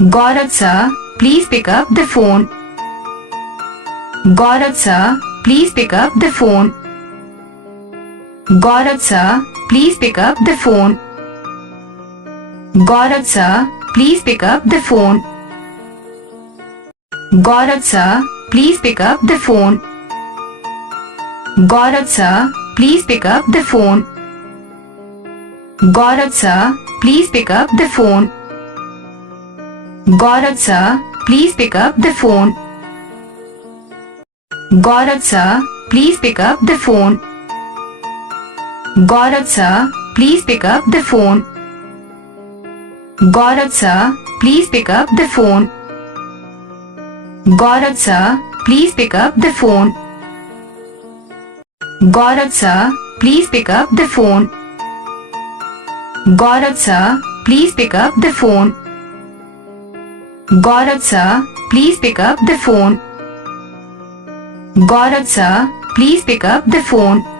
Gaurav sir, please pick up the phone. Gaurav sir, please pick up the phone. Gaurav sir, please pick up the phone. Gaurav sir, please pick up the phone. Gaurav sir, please pick up the phone. Gaurav sir, please pick up the phone. Gaurav sir, please pick up the phone. Gaurav sir, please pick up the phone. Gaurav sir, please pick up the phone. Gaurav sir, please pick up the phone. Gaurav sir, please pick up the phone. Gaurav sir, please pick up the phone. Gaurav sir, please pick up the phone. Gaurav sir, please pick up the phone. Gaurav sir, please pick up the phone. Gaurav sir, please pick up the phone.